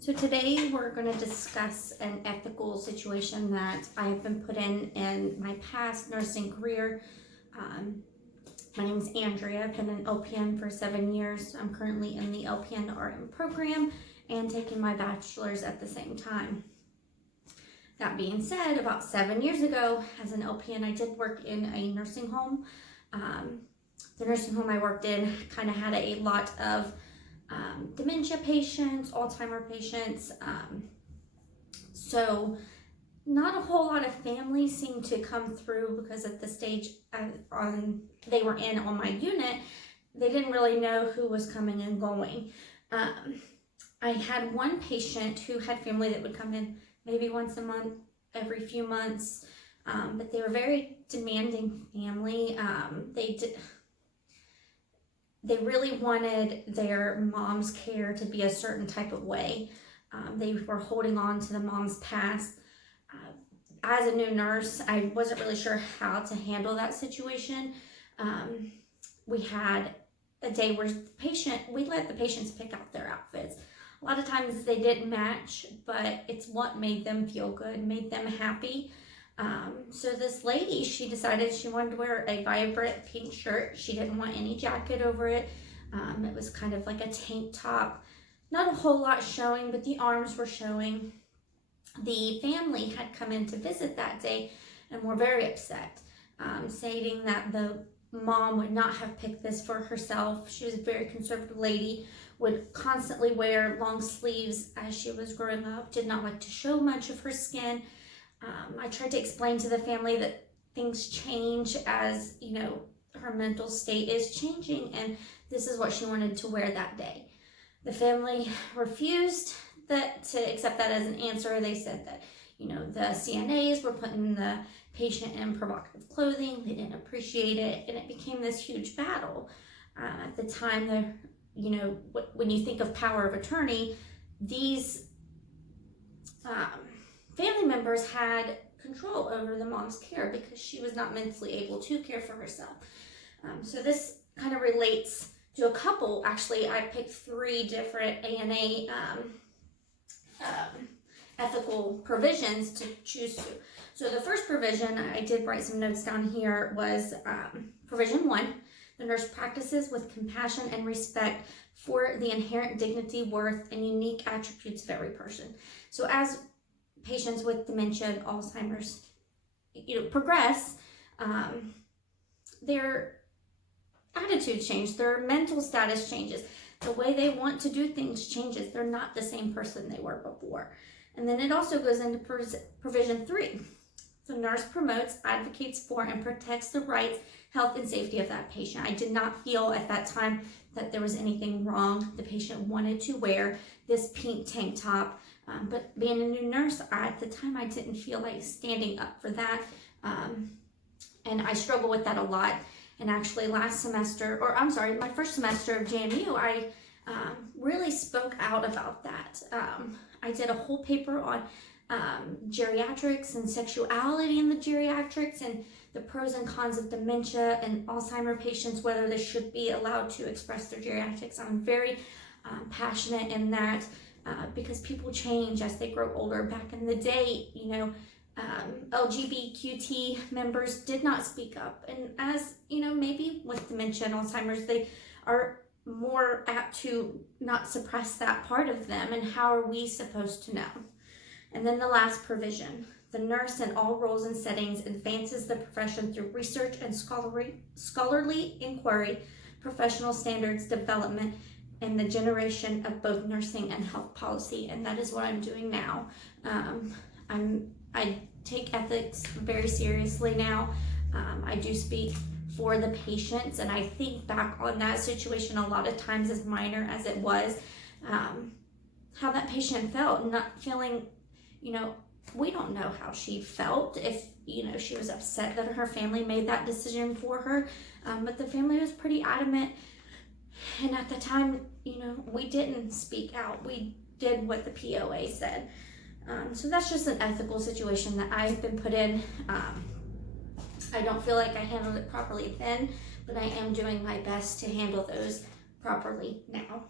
So today we're going to discuss an ethical situation that I have been put in my past nursing career. My name is Andrea. I've been an LPN for 7 years. I'm currently in the LPN RN program and taking my bachelor's at the same time. That being said, about 7 years ago, as an LPN, I did work in a nursing home. The nursing home I worked in kind of had a lot of dementia patients, Alzheimer patients. So not a whole lot of families seemed to come through because at the stage they were in on my unit, they didn't really know who was coming and going. I had one patient who had family that would come in maybe once a month, every few months, but they were very demanding family. They really wanted their mom's care to be a certain type of way. They were holding on to the mom's past. As a new nurse, I wasn't really sure how to handle that situation. We had a day where we let the patients pick out their outfits. A lot of times they didn't match, but it's what made them feel good, made them happy. So this lady, she decided she wanted to wear a vibrant pink shirt. She didn't want any jacket over it. It was kind of like a tank top. Not a whole lot showing, but the arms were showing. The family had come in to visit that day and were very upset, stating that the mom would not have picked this for herself. She was a very conservative lady, would constantly wear long sleeves as she was growing up, did not like to show much of her skin. I tried to explain to the family that things change as, her mental state is changing, and this is what she wanted to wear that day. The family refused to accept that as an answer. They said that, the CNAs were putting the patient in provocative clothing. They didn't appreciate it, and it became this huge battle. At the time, when you think of power of attorney, these family members had control over the mom's care because she was not mentally able to care for herself. So this kind of relates to a couple. Actually, I picked 3 different ANA ethical provisions to choose to. So the first provision, I did write some notes down here, was provision 1. The nurse practices with compassion and respect for the inherent dignity, worth, and unique attributes of every person. So as patients with dementia and Alzheimer's, progress, their attitude changes, their mental status changes, the way they want to do things changes. They're not the same person they were before. And then it also goes into provision 3. The nurse promotes, advocates for, and protects the rights, health, and safety of that patient. I did not feel at that time that there was anything wrong. The patient wanted to wear this pink tank top. But being a new nurse, at the time, I didn't feel like standing up for that. And I struggle with that a lot. And actually my first semester of JMU, I really spoke out about that. I did a whole paper on geriatrics and sexuality in the geriatrics and the pros and cons of dementia and Alzheimer patients, whether they should be allowed to express their geriatrics. I'm very passionate in that. Because people change as they grow older. Back in the day, LGBTQ members did not speak up. And as, maybe with dementia and Alzheimer's, they are more apt to not suppress that part of them. And how are we supposed to know? And then the last provision. The nurse in all roles and settings advances the profession through research and scholarly inquiry, professional standards development, and the generation of both nursing and health policy. And that is what I'm doing now. I take ethics very seriously now. I do speak for the patients, and I think back on that situation a lot of times, as minor as it was, how that patient felt, not feeling, we don't know how she felt, if, she was upset that her family made that decision for her, but the family was pretty adamant. And at the time, we didn't speak out. We did what the POA said. So that's just an ethical situation that I've been put in. I don't feel like I handled it properly then, but I am doing my best to handle those properly now.